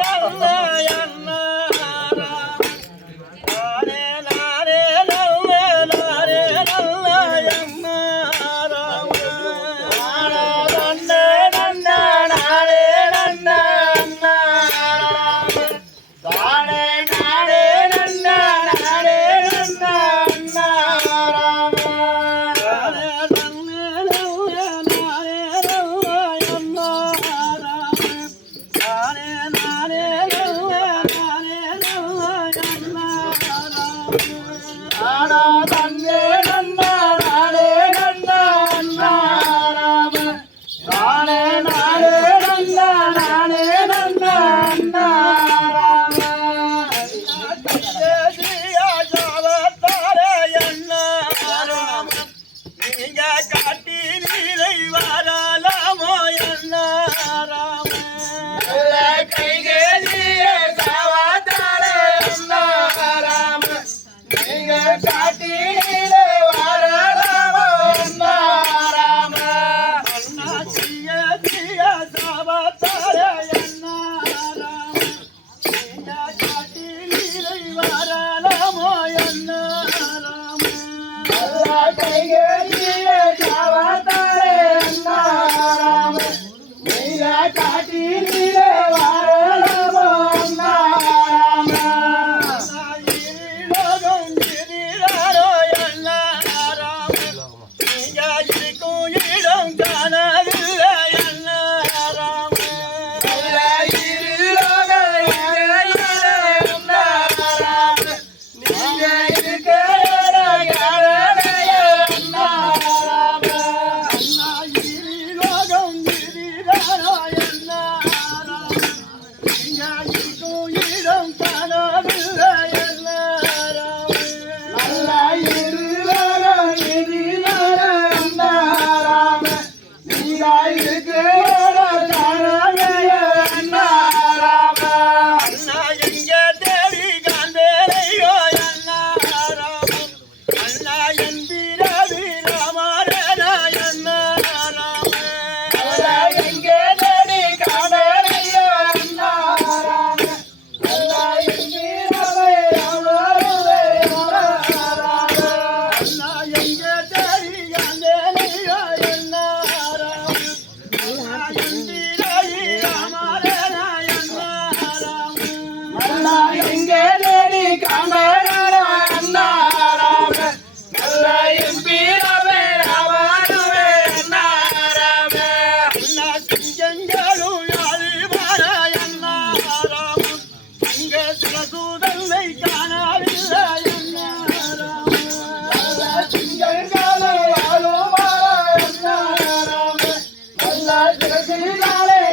la la la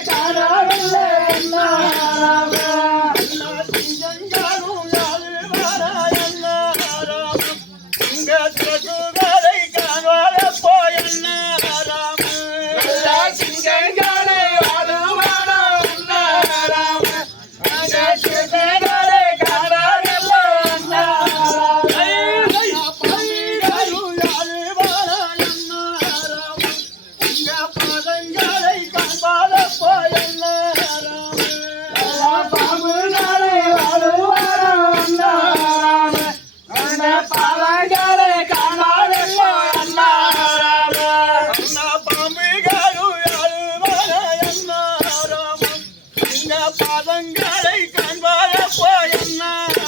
కారా వెళ్ళ பாதங்களை காண்பாரப்போ என்னாரா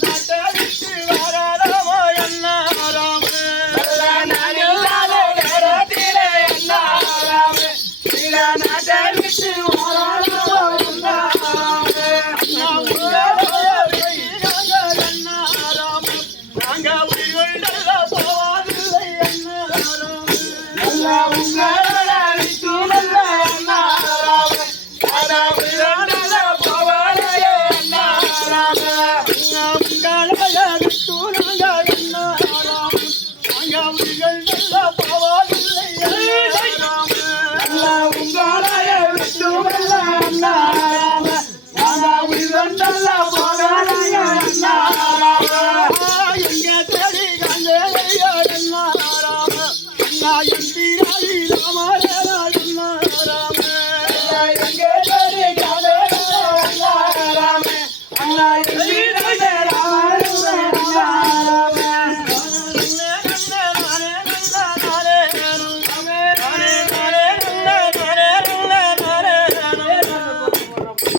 ನಾಟ yeah.